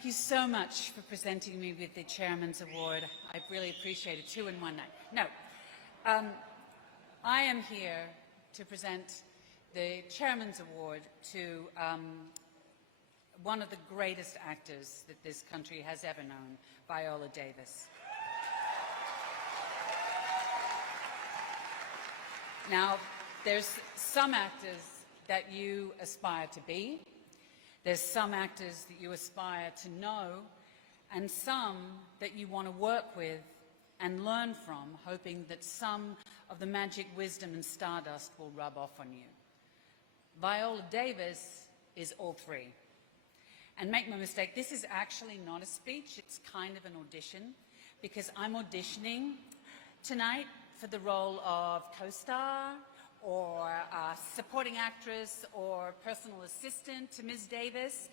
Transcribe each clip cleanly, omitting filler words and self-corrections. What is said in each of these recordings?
Thank you so much for presenting me with the Chairman's Award. I really appreciate it, 2 in 1 night. No, I am here to present the Chairman's Award to one of the greatest actors that this country has ever known, Viola Davis. Now, there's some actors that you aspire to be. There's some actors that you aspire to know, and some that you want to work with and learn from, hoping that some of the magic wisdom and stardust will rub off on you. Viola Davis is all three. And make no mistake, this is actually not a speech, it's kind of an audition, because I'm auditioning tonight for the role of co-star, or supporting actress, or personal assistant to Ms. Davis.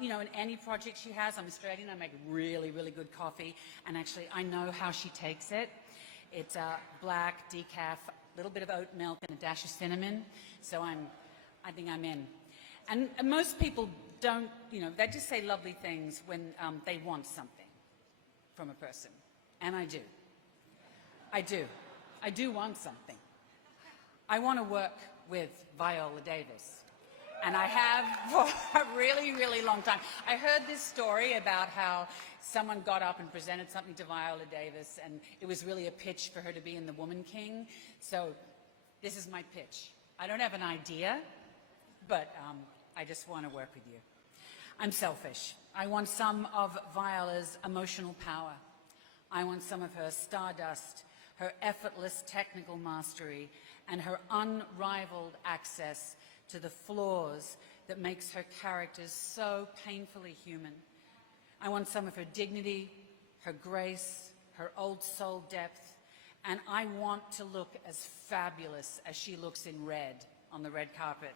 You know, in any project she has. I'm Australian, I make really, really good coffee, and actually I know how she takes it. It's black, decaf, a little bit of oat milk and a dash of cinnamon, so I think I'm in. And most people don't, you know, they just say lovely things when they want something from a person, and I do. I do want something. I want to work with Viola Davis, and I have for a really, really long time. I heard this story about how someone got up and presented something to Viola Davis, and it was really a pitch for her to be in The Woman King. So this is my pitch. I don't have an idea, but I just want to work with you. I'm selfish. I want some of Viola's emotional power. I want some of her stardust, her effortless technical mastery, and her unrivaled access to the flaws that makes her characters so painfully human. I want some of her dignity, her grace, her old soul depth, and I want to look as fabulous as she looks in red on the red carpet.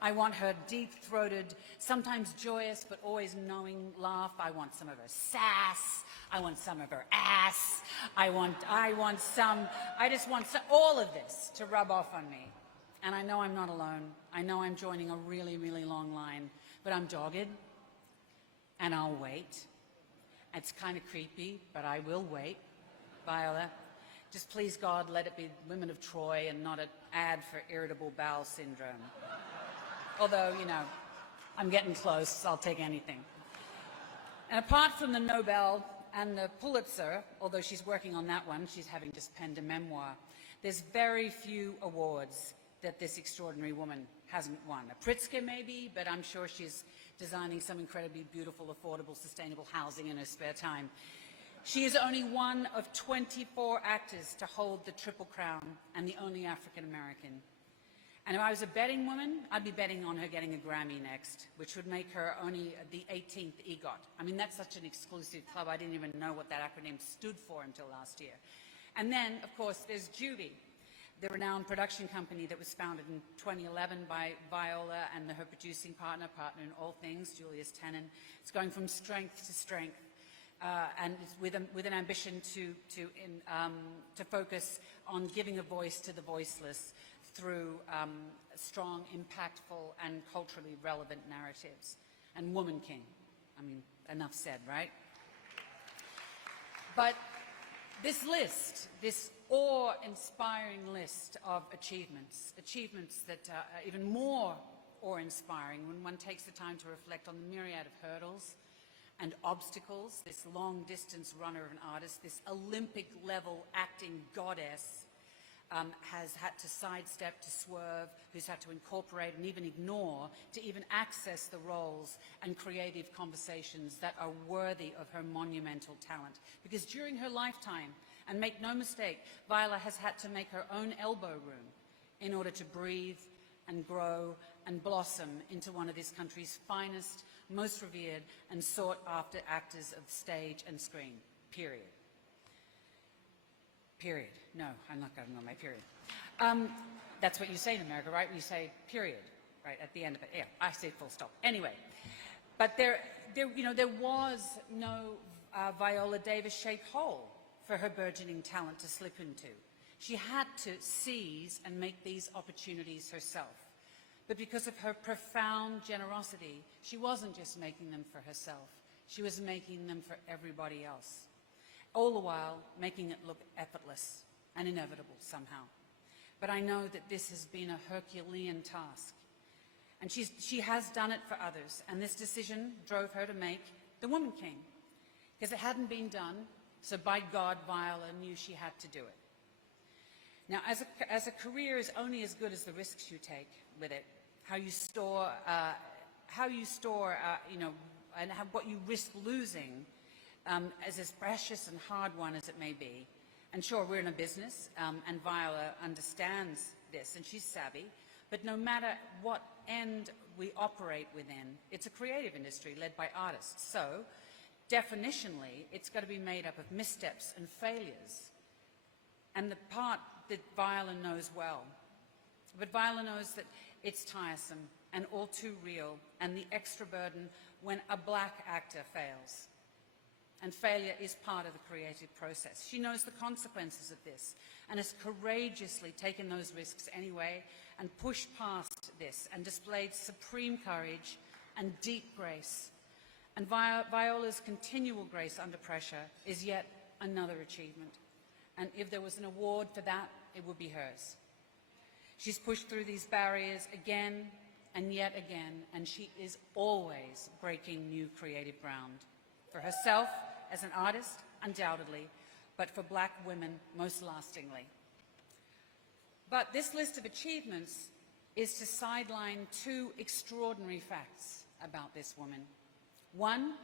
I want her deep-throated, sometimes joyous, but always knowing laugh. I want some of her sass. I want some of her ass. I just want all of this to rub off on me. And I know I'm not alone. I know I'm joining a really, really long line, but I'm dogged, and I'll wait. It's kind of creepy, but I will wait. Viola, just please God, let it be Women of Troy and not an ad for irritable bowel syndrome. Although, you know, I'm getting close, I'll take anything. And apart from the Nobel and the Pulitzer, although she's working on that one, she's having just penned a memoir, there's very few awards that this extraordinary woman hasn't won. A Pritzker maybe, but I'm sure she's designing some incredibly beautiful, affordable, sustainable housing in her spare time. She is only one of 24 actors to hold the Triple Crown and the only African American. And if I was a betting woman, I'd be betting on her getting a Grammy next, which would make her only the 18th EGOT. I mean, that's such an exclusive club. I didn't even know what that acronym stood for until last year. And then, of course, there's Judy, the renowned production company that was founded in 2011 by Viola and her producing partner in all things, Julius Tenen. It's going from strength to strength, and with an ambition to focus on giving a voice to the voiceless through strong, impactful, and culturally relevant narratives. And Woman King. I mean, enough said, right? But this list, this awe-inspiring list of achievements that are even more awe-inspiring when one takes the time to reflect on the myriad of hurdles and obstacles, this long-distance runner of an artist, this Olympic-level acting goddess, has had to sidestep, to swerve, who's had to incorporate and even ignore to even access the roles and creative conversations that are worthy of her monumental talent. Because during her lifetime, and make no mistake, Viola has had to make her own elbow room in order to breathe and grow and blossom into one of this country's finest, most revered and sought-after actors of stage and screen, period. Period. No, I'm not going on my period. That's what you say in America, right? You say period, right, at the end of it. Yeah, I say full stop. Anyway, but there was no Viola Davis-shaped hole for her burgeoning talent to slip into. She had to seize and make these opportunities herself. but because of her profound generosity, she wasn't just making them for herself. She was making them for everybody else, all the while making it look effortless and inevitable somehow. But I know that this has been a Herculean task, and she has done it for others, and this decision drove her to make the Woman King, because it hadn't been done, so by God, Viola knew she had to do it. Now, as a career is only as good as the risks you take with it, how you store, and what you risk losing is as precious and hard one as it may be. And sure, we're in a business, and Viola understands this, and she's savvy, but no matter what end we operate within, it's a creative industry led by artists. So, definitionally, it's got to be made up of missteps and failures. And the part that Viola knows well. But Viola knows that it's tiresome and all too real, and the extra burden when a black actor fails. And failure is part of the creative process. She knows the consequences of this and has courageously taken those risks anyway and pushed past this and displayed supreme courage and deep grace. And Viola's continual grace under pressure is yet another achievement. And if there was an award for that, it would be hers. She's pushed through these barriers again and yet again, and she is always breaking new creative ground. For herself, as an artist, undoubtedly, but for black women, most lastingly. But this list of achievements is to sideline two extraordinary facts about this woman. One,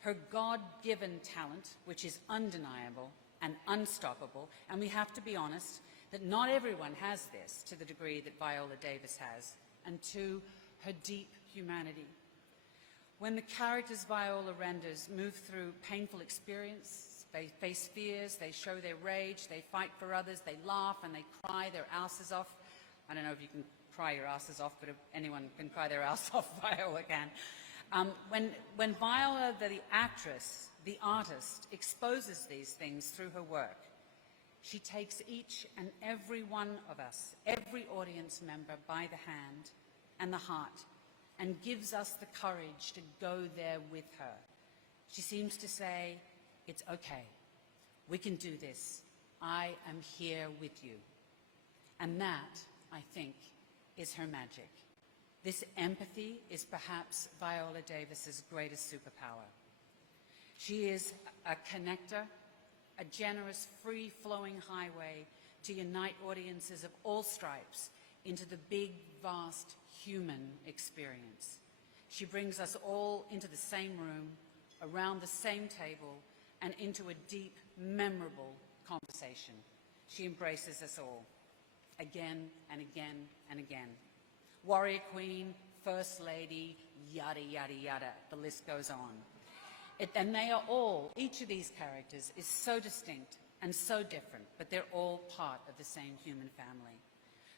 her God-given talent, which is undeniable and unstoppable, and we have to be honest that not everyone has this to the degree that Viola Davis has. And two, her deep humanity. When the characters Viola renders move through painful experience, they face fears, they show their rage, they fight for others, they laugh and they cry their asses off. I don't know if you can cry your asses off, but if anyone can cry their ass off, Viola can. When Viola, the actress, the artist, exposes these things through her work, she takes each and every one of us, every audience member, by the hand and the heart, and gives us the courage to go there with her. She seems to say, it's okay, we can do this, I am here with you. And that, I think, is her magic. This empathy is perhaps Viola Davis's greatest superpower. She is a connector, a generous, free-flowing highway to unite audiences of all stripes into the big, vast human experience. She brings us all into the same room, around the same table, and into a deep, memorable conversation. She embraces us all, again and again and again. Warrior Queen, First Lady, yada, yada, yada. The list goes on. And they are all, each of these characters is so distinct and so different, but they're all part of the same human family.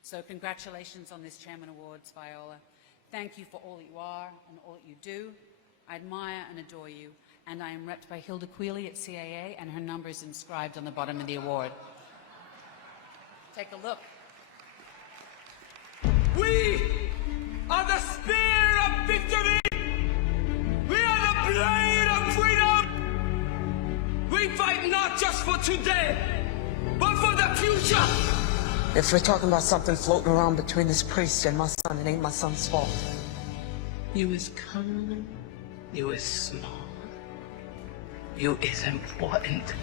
So congratulations on this Chairman Awards, Viola. Thank you for all that you are and all that you do. I admire and adore you, and I am repped by Hilda Quealy at CAA, and her number is inscribed on the bottom of the award. Take a look. We are the spear of victory! We are the blade of freedom! We fight not just for today, but for the future! If we're talking about something floating around between this priest and my son, it ain't my son's fault. You is calm, you is small, you is important.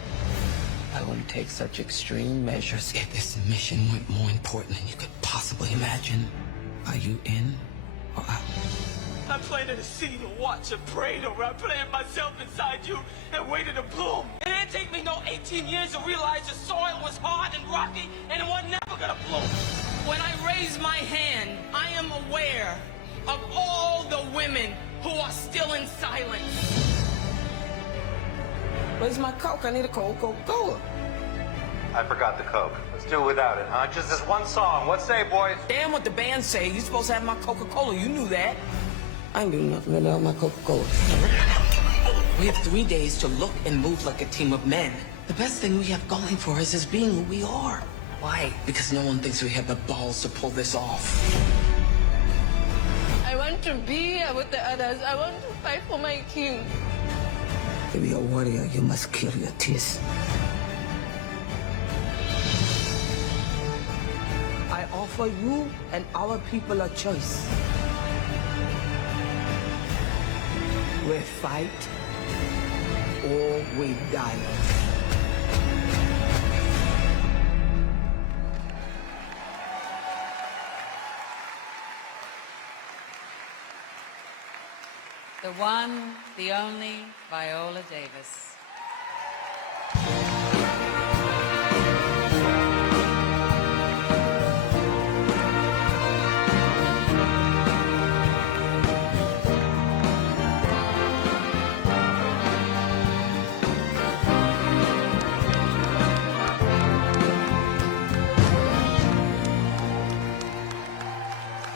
I wouldn't take such extreme measures if this mission went more important than you could possibly imagine. Are you in or out? I planted a seed and watched and prayed over. I planted myself inside you and waited to bloom. It didn't take me no 18 years to realize the soil was hard and rocky and it was never gonna bloom. When I raise my hand, I am aware of all the women who are still in silence. Where's my Coke? I need a Coca-Cola. I forgot the Coke. Let's do it without it, huh? Just this one song. What say, boys? Damn what the band say. You supposed to have my Coca-Cola. You knew that. I ain't doing nothing without my Coca-Cola. We have 3 days to look and move like a team of men. The best thing we have going for us is being who we are. Why? Because no one thinks we have the balls to pull this off. I want to be with the others. I want to fight for my king. To be a warrior, you must kill your tears. I offer you and our people a choice. We fight or we die. The one, the only Viola Davis.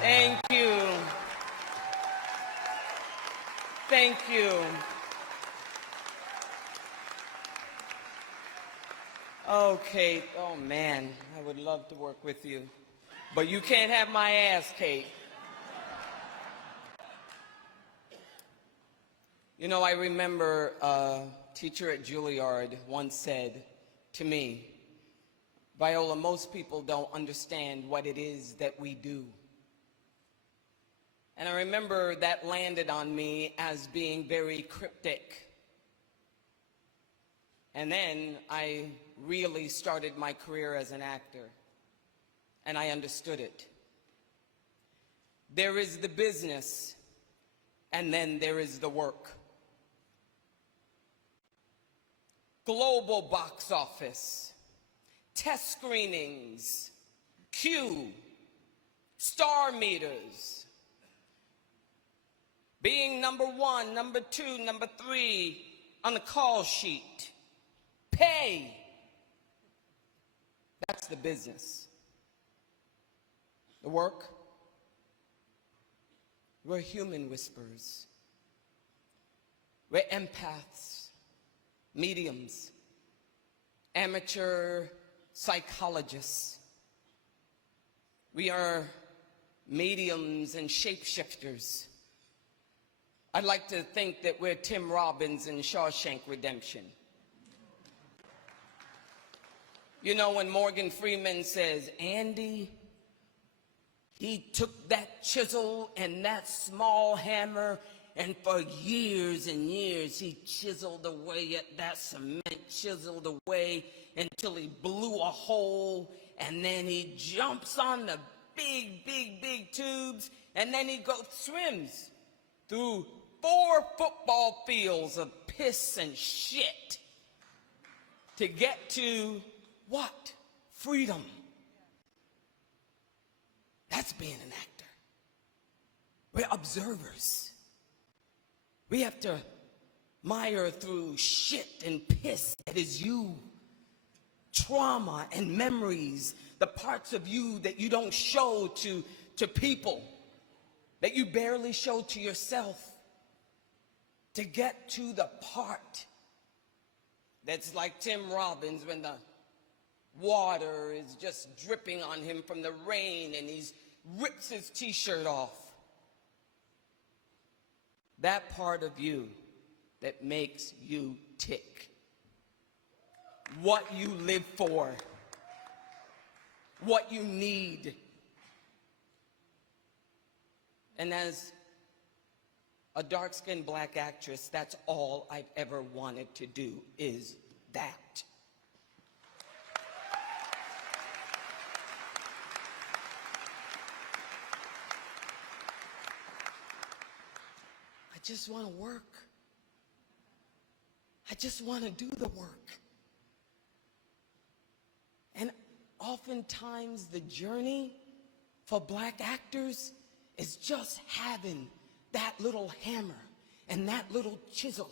Thank you. Thank you. Oh, Kate. Oh, man. I would love to work with you. But you can't have my ass, Kate. You know, I remember a teacher at Juilliard once said to me, Viola, most people don't understand what it is that we do. And I remember that landed on me as being very cryptic. And then I really started my career as an actor, and I understood it. There is the business, and then there is the work. Global box office, test screenings, queue, star meters, being number 1, number 2, number 3 on the call sheet. Pay. That's the business. The work. We're human whisperers. We're empaths, mediums, amateur psychologists. We are mediums and shapeshifters. I'd like to think that we're Tim Robbins in Shawshank Redemption. You know, when Morgan Freeman says, Andy, he took that chisel and that small hammer, and for years and years he chiseled away at that cement, chiseled away until he blew a hole, and then he jumps on the big tubes, and then he swims through 4 football fields of piss and shit to get to what? Freedom. That's being an actor. We're observers. We have to mire through shit and piss that is you. Trauma and memories, the parts of you that you don't show to people, that you barely show to yourself, to get to the part that's like Tim Robbins when the water is just dripping on him from the rain and he rips his t-shirt off. That part of you that makes you tick. What you live for. What you need. And as a dark-skinned black actress, that's all I've ever wanted to do is that. I just want to work. I just want to do the work. And oftentimes the journey for black actors is just having that little hammer and that little chisel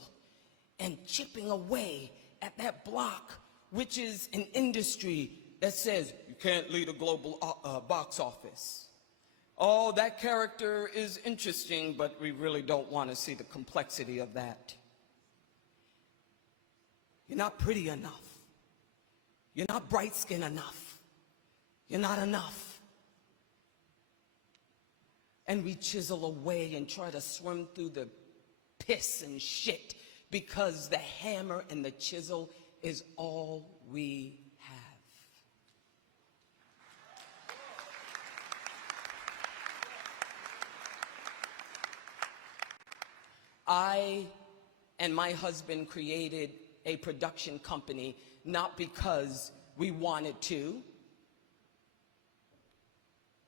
and chipping away at that block, which is an industry that says you can't lead a global box office. Oh, that character is interesting, but we really don't want to see the complexity of that. You're not pretty enough. You're not bright-skinned enough. You're not enough. and we chisel away and try to swim through the piss and shit because the hammer and the chisel is all we have. I and my husband created a production company not because we wanted to.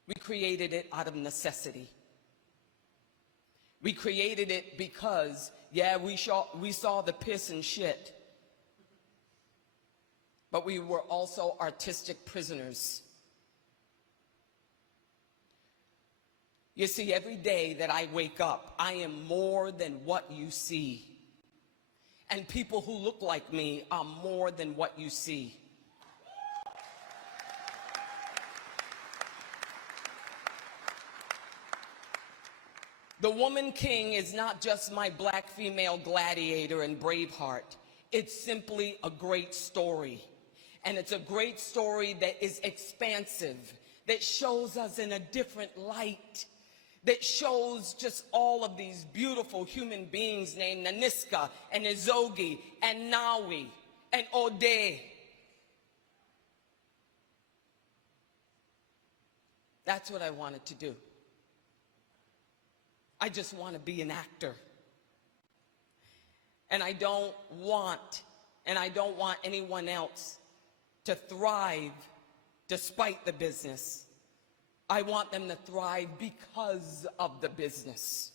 We created it out of necessity. We created it because, yeah, we saw the piss and shit, but we were also artistic prisoners. You see, every day that I wake up, I am more than what you see. And people who look like me are more than what you see. The Woman King is not just my black female gladiator and Braveheart. It's simply a great story. And it's a great story that is expansive, that shows us in a different light, that shows just all of these beautiful human beings named Naniska and Izogi and Nawi and Ode. That's what I wanted to do. I just want to be an actor. And I don't want anyone else to thrive despite the business. I want them to thrive because of the business.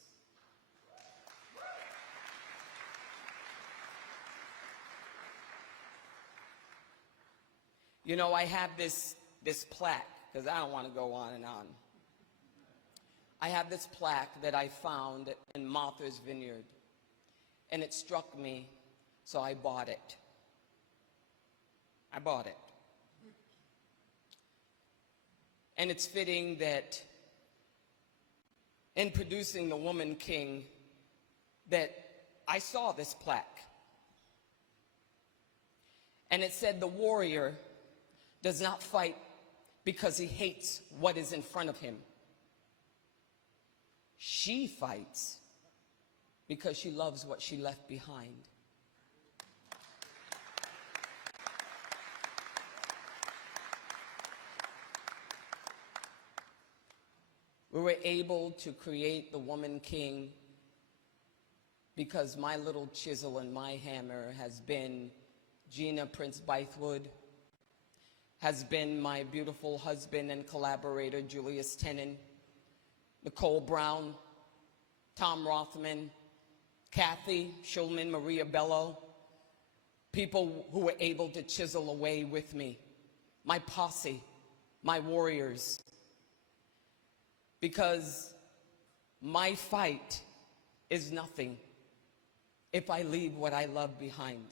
You know, I have this plaque, because I don't want to go on and on. I have this plaque that I found in Martha's Vineyard, and it struck me, so I bought it. I bought it. And it's fitting that in producing The Woman King, that I saw this plaque. And it said, the warrior does not fight because he hates what is in front of him. She fights because she loves what she left behind. We were able to create The Woman King because my little chisel and my hammer has been Gina Prince Bythewood, has been my beautiful husband and collaborator Julius Tenen, Nicole Brown, Tom Rothman, Kathy Schulman, Maria Bello, people who were able to chisel away with me, my posse, my warriors. Because my fight is nothing if I leave what I love behind.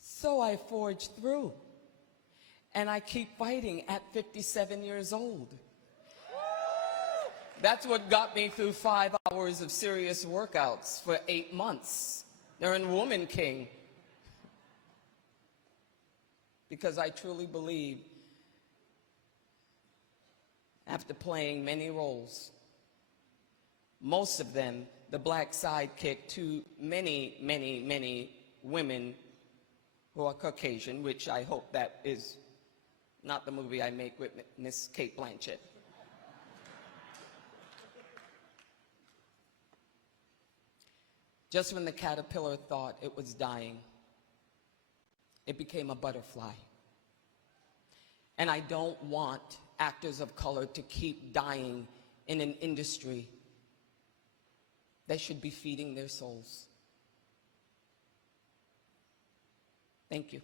So I forged through, and I keep fighting at 57 years old. That's what got me through 5 hours of serious workouts for 8 months. They're in Woman King. Because I truly believe, after playing many roles, most of them the black sidekick to many, many, many women who are Caucasian, which I hope that is not the movie I make with Miss Cate Blanchett. Just when the caterpillar thought it was dying, it became a butterfly. And I don't want actors of color to keep dying in an industry that should be feeding their souls. Thank you.